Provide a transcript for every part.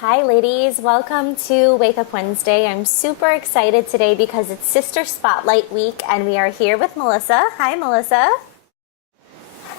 Hi, ladies. Welcome to Wake Up Wednesday. I'm super excited today because it's Sister Spotlight Week, and we are here with Melissa. Hi, Melissa.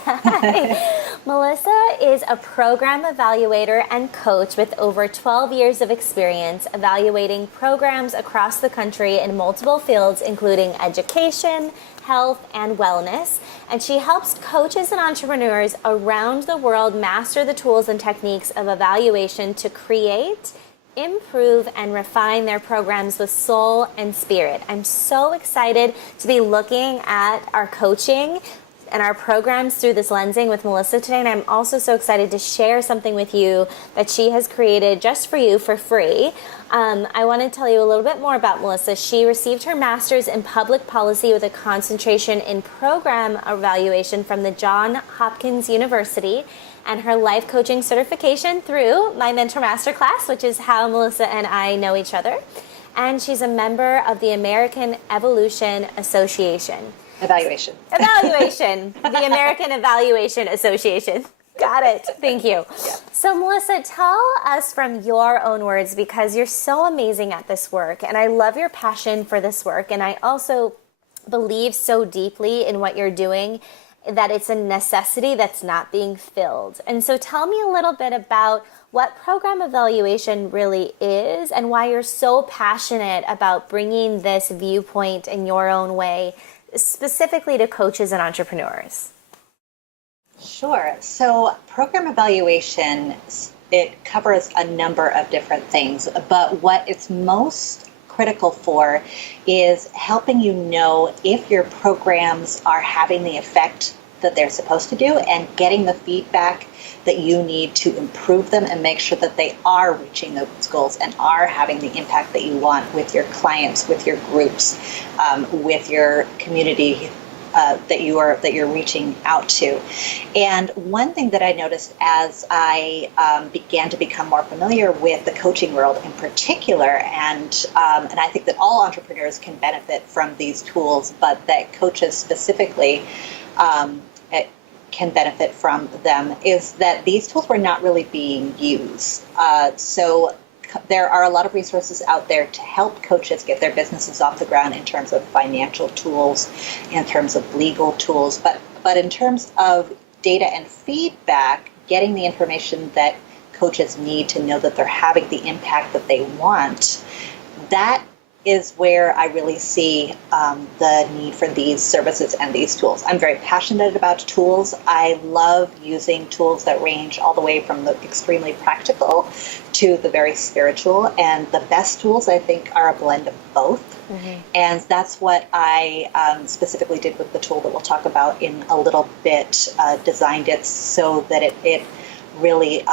Hi. Melissa is a program evaluator and coach with over 12 years of experience evaluating programs across the country in multiple fields, including education, health, and wellness. And she helps coaches and entrepreneurs around the world master the tools and techniques of evaluation to create, improve, and refine their programs with soul and spirit. I'm so excited to be looking at our coaching and our programs through this lensing with Melissa today. And I'm also so excited to share something with you that she has created just for you for free. I want to tell you a little bit more about Melissa. She received her master's in public policy with a concentration in program evaluation from the Johns Hopkins University, and her life coaching certification through my Mentor Masterclass, which is how Melissa and I know each other. And she's a member of the American Evaluation Association. Evaluation. The American Evaluation Association. Got it. Thank you. Yeah. So, Melissa, tell us from your own words, because you're so amazing at this work, and I love your passion for this work, and I also believe so deeply in what you're doing that it's a necessity that's not being filled. And so tell me a little bit about what program evaluation really is and why you're so passionate about bringing this viewpoint in your own way, specifically to coaches and entrepreneurs. Sure. So program evaluation, it covers a number of different things, but what it's most critical for is helping you know if your programs are having the effect that they're supposed to do and getting the feedback that you need to improve them and make sure that they are reaching those goals and are having the impact that you want with your clients, with your groups, with your community that you're reaching out to. And one thing that I noticed as I began to become more familiar with the coaching world in particular, and I think that all entrepreneurs can benefit from these tools, but that coaches specifically can benefit from them, is that these tools were not really being used. So there are a lot of resources out there to help coaches get their businesses off the ground in terms of financial tools, in terms of legal tools, but in terms of data and feedback, getting the information that coaches need to know that they're having the impact that they want, that is where I really see the need for these services and these tools. I'm very passionate about tools. I love using tools that range all the way from the extremely practical to the very spiritual. And the best tools, I think, are a blend of both. Mm-hmm. And that's what I specifically did with the tool that we'll talk about in a little bit. Designed it so that it really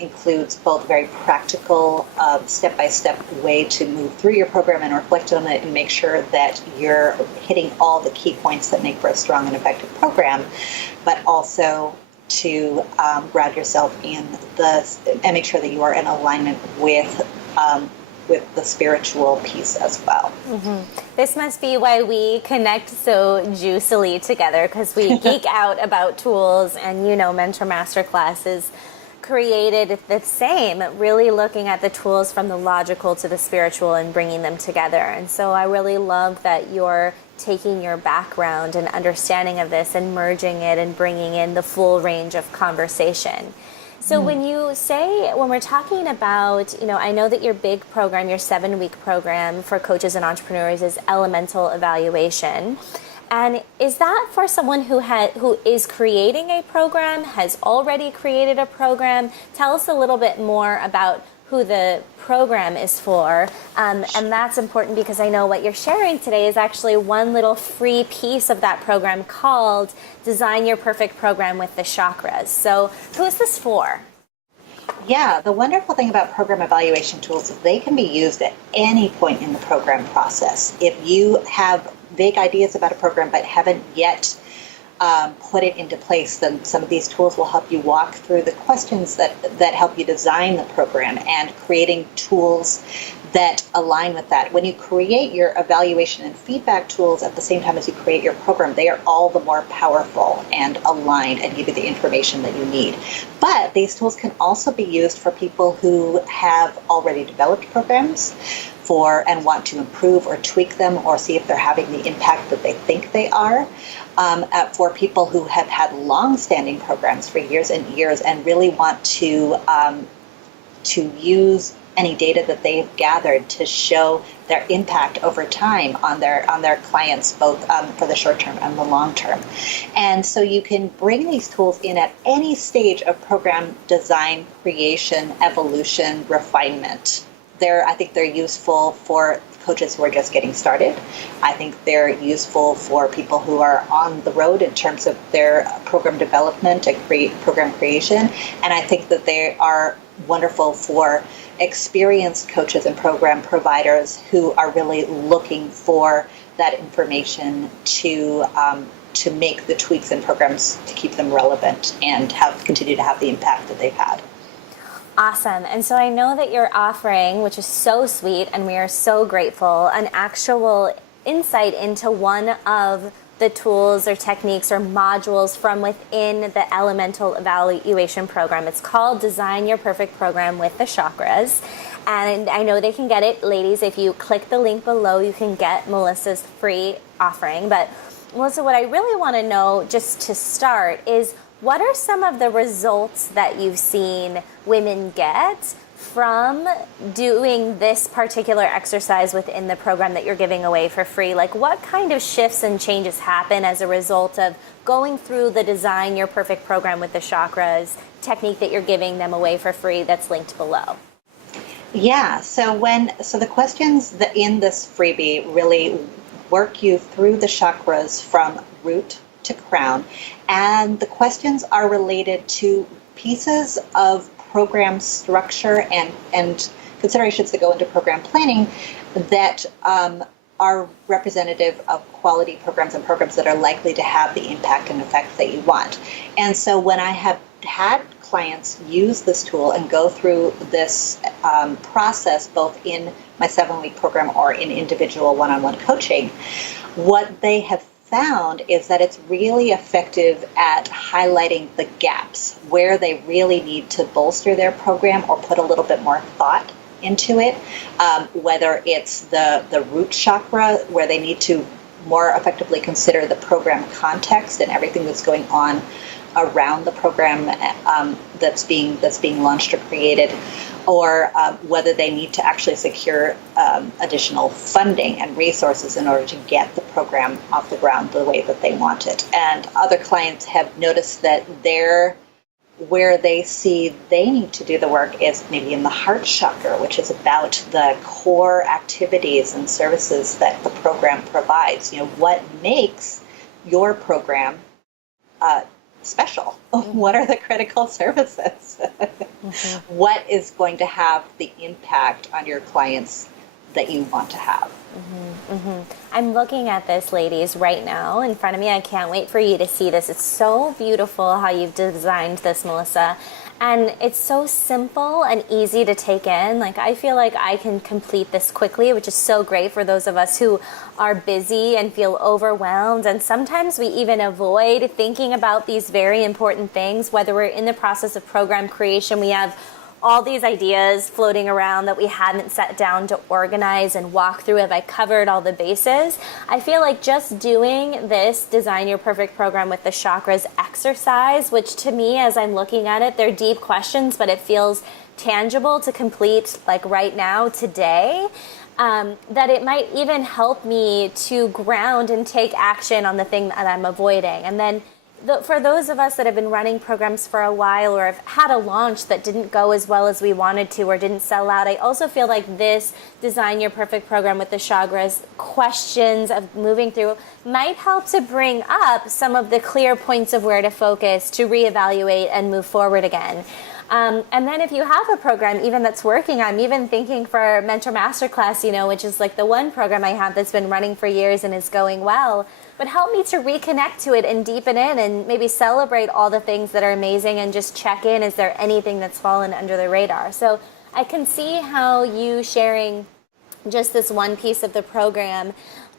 includes both very practical, step-by-step way to move through your program and reflect on it and make sure that you're hitting all the key points that make for a strong and effective program, but also to ground yourself in and make sure that you are in alignment with the spiritual piece as well. Mm-hmm. This must be why we connect so juicily together, because we geek out about tools, and Mentor Masterclass is created the same, really looking at the tools from the logical to the spiritual and bringing them together. And so I really love that you're taking your background and understanding of this and merging it and bringing in the full range of conversation. So when we're talking about, I know that your big program, your 7-week program for coaches and entrepreneurs is elemental evaluation. And is that for someone who is creating a program, has already created a program? Tell us a little bit more about who the program is for. And that's important because I know what you're sharing today is actually one little free piece of that program called Design Your Perfect Program with the Chakras. So who is this for? Yeah, the wonderful thing about program evaluation tools is they can be used at any point in the program process. If you have vague ideas about a program but haven't yet put it into place, then some of these tools will help you walk through the questions that help you design the program, and creating tools that align with that. When you create your evaluation and feedback tools at the same time as you create your program, they are all the more powerful and aligned and give you the information that you need. But these tools can also be used for people who have already developed programs and want to improve or tweak them or see if they're having the impact that they think they are. For people who have had long-standing programs for years and years and really want to use any data that they've gathered to show their impact over time on their clients, both for the short term and the long term. And so you can bring these tools in at any stage of program design, creation, evolution, refinement. I think they're useful for coaches who are just getting started. I think they're useful for people who are on the road in terms of their program development and program creation. And I think that they are wonderful for experienced coaches and program providers who are really looking for that information to make the tweaks in programs to keep them relevant and continue to have the impact that they've had. Awesome. And so I know that you're offering, which is so sweet, and we are so grateful, an actual insight into one of the tools or techniques or modules from within the Elemental Evaluation Program. It's called Design Your Perfect Program with the Chakras. And I know they can get it. Ladies, if you click the link below, you can get Melissa's free offering. But Melissa, what I really want to know just to start is, what are some of the results that you've seen women get from doing this particular exercise within the program that you're giving away for free? Like, what kind of shifts and changes happen as a result of going through the Design Your Perfect Program with the Chakras technique that you're giving them away for free that's linked below? Yeah, so the questions in this freebie really work you through the chakras from root to crown, and the questions are related to pieces of program structure and considerations that go into program planning that are representative of quality programs and programs that are likely to have the impact and effect that you want. And so when I have had clients use this tool and go through this process, both in my 7-week program or in individual one-on-one coaching, what they have found is that it's really effective at highlighting the gaps where they really need to bolster their program or put a little bit more thought into it, whether it's the root chakra, where they need to more effectively consider the program context and everything that's going on around the program that's being launched or created, or whether they need to actually secure additional funding and resources in order to get the program off the ground the way that they want it. And other clients have noticed that where they see they need to do the work is maybe in the heart chakra, which is about the core activities and services that the program provides. You know, what makes your program special? What are the critical services? Mm-hmm. What is going to have the impact on your clients that you want to have? Mm-hmm. Mm-hmm. I'm looking at this, ladies, right now in front of me. I can't wait for you to see this. It's so beautiful how you've designed this, Melissa. And it's so simple and easy to take in. Like, I feel like I can complete this quickly, which is so great for those of us who are busy and feel overwhelmed. And sometimes we even avoid thinking about these very important things, whether we're in the process of program creation. We have all these ideas floating around that we hadn't sat down to organize and walk through. Have I covered all the bases? I feel like just doing this Design Your Perfect Program with the Chakras exercise, which to me, as I'm looking at it, they're deep questions, but it feels tangible to complete, like right now, today, that it might even help me to ground and take action on the thing that I'm avoiding. And then for those of us that have been running programs for a while or have had a launch that didn't go as well as we wanted to or didn't sell out, I also feel like this Design Your Perfect Program with the Chakras questions of moving through might help to bring up some of the clear points of where to focus, to reevaluate and move forward again. And then if you have a program even that's working, I'm even thinking for Mentor Masterclass, which is like the one program I have that's been running for years and is going well. but help me to reconnect to it and deepen in and maybe celebrate all the things that are amazing and just check in. Is there anything that's fallen under the radar? So I can see how you sharing just this one piece of the program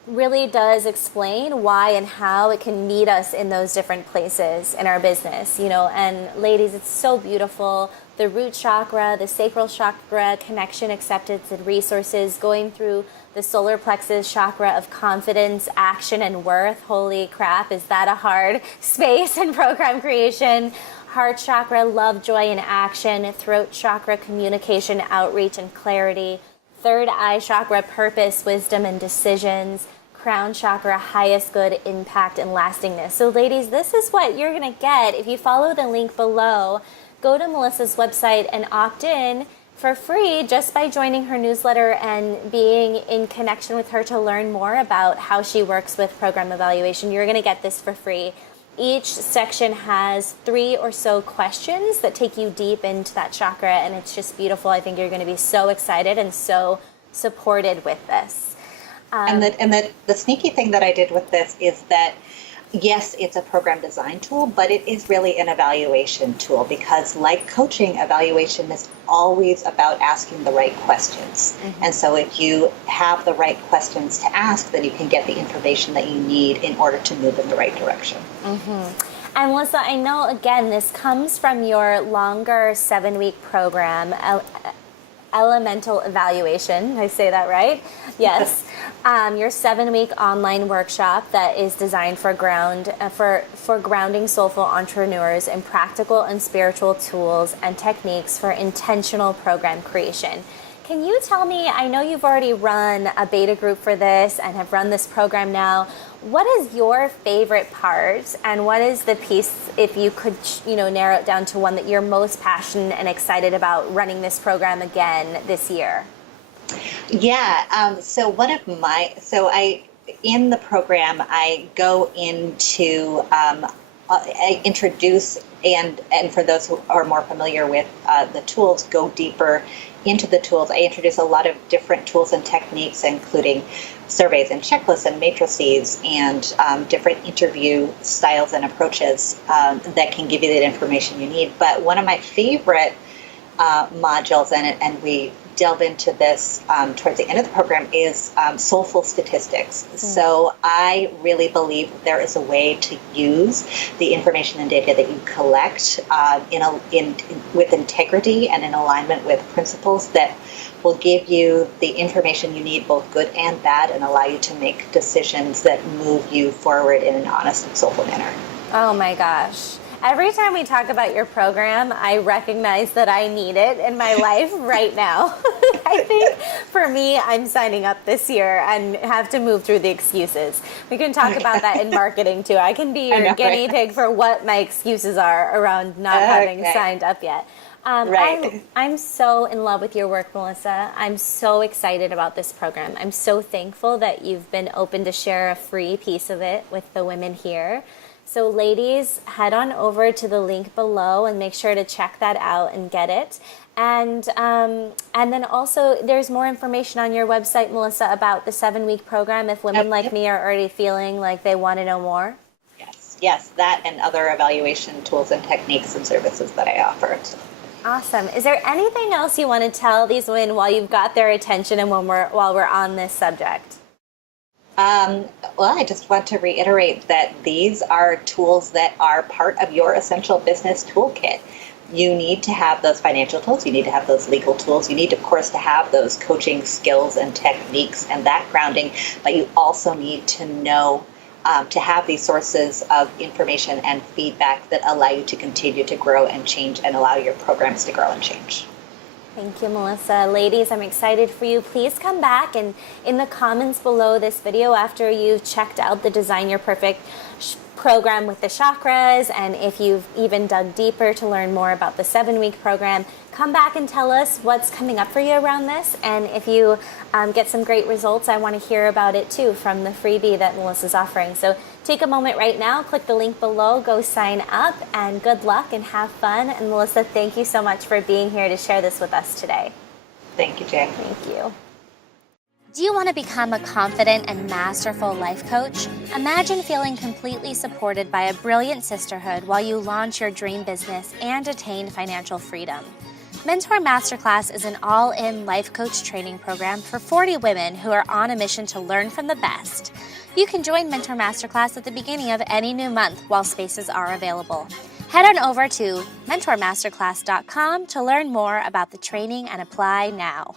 really does explain why and how it can meet us in those different places in our business, and ladies, it's so beautiful. The root chakra, the sacral chakra, connection, acceptance, and resources, going through the solar plexus chakra of confidence, action, and worth. Holy crap, is that a hard space in program creation? Heart chakra, love, joy, and action. Throat chakra, communication, outreach, and clarity. Third eye chakra, purpose, wisdom, and decisions. Crown chakra, highest good, impact, and lastingness. So ladies, this is what you're going to get if you follow the link below. Go to Melissa's website and opt in for free just by joining her newsletter and being in connection with her to learn more about how she works with program evaluation. You're going to get this for free. Each section has 3 or so questions that take you deep into that chakra, and it's just beautiful. I think you're going to be so excited and so supported with this. And the sneaky thing that I did with this is that, yes, it's a program design tool, but it is really an evaluation tool, because like coaching, evaluation is always about asking the right questions. Mm-hmm. And so if you have the right questions to ask, then you can get the information that you need in order to move in the right direction. Mm-hmm. And Melissa, I know, again, this comes from your longer 7-week program, Elemental Evaluation. I say that right? Yes. Your 7-week online workshop that is designed for grounding soulful entrepreneurs in practical and spiritual tools and techniques for intentional program creation. Can you tell me, I know you've already run a beta group for this and have run this program now. What is your favorite part, and what is the piece, if you could, narrow it down to one that you're most passionate and excited about running this program again this year? Yeah. In the program, I go into, I introduce, and for those who are more familiar with the tools, go deeper into the tools. I introduce a lot of different tools and techniques, including surveys and checklists and matrices and different interview styles and approaches that can give you that information you need. But one of my favorite modules, and we delve into this towards the end of the program, is soulful statistics. Mm. So I really believe there is a way to use the information and data that you collect with integrity and in alignment with principles that will give you the information you need, both good and bad, and allow you to make decisions that move you forward in an honest and soulful manner. Oh my gosh. Every time we talk about your program, I recognize that I need it in my life right now. I think for me, I'm signing up this year and have to move through the excuses. We can talk about that in marketing too. I can be your guinea pig for what my excuses are around not having signed up yet. I'm so in love with your work, Melissa. I'm so excited about this program. I'm so thankful that you've been open to share a free piece of it with the women here. So ladies, head on over to the link below and make sure to check that out and get it. And then also there's more information on your website, Melissa, about the 7-week program if women like me are already feeling like they want to know more. Yes, that and other evaluation tools and techniques and services that I offer. Awesome. Is there anything else you want to tell these women while you've got their attention and while we're on this subject? Well, I just want to reiterate that these are tools that are part of your essential business toolkit. You need to have those financial tools. You need to have those legal tools. You need, of course, to have those coaching skills and techniques and that grounding. But you also need to know, to have these sources of information and feedback that allow you to continue to grow and change and allow your programs to grow and change. Thank you, Melissa. Ladies, I'm excited for you. Please come back and in the comments below this video after you've checked out the Design Your Perfect program with the chakras, and if you've even dug deeper to learn more about the 7-week program, come back and tell us what's coming up for you around this. And if you get some great results, I want to hear about it too from the freebie that Melissa's offering. So take a moment right now, click the link below, go sign up, and good luck and have fun. And Melissa, thank you so much for being here to share this with us today. Thank you, Jay. Thank you. Do you want to become a confident and masterful life coach? Imagine feeling completely supported by a brilliant sisterhood while you launch your dream business and attain financial freedom. Mentor Masterclass is an all-in life coach training program for 40 women who are on a mission to learn from the best. You can join Mentor Masterclass at the beginning of any new month while spaces are available. Head on over to mentormasterclass.com to learn more about the training and apply now.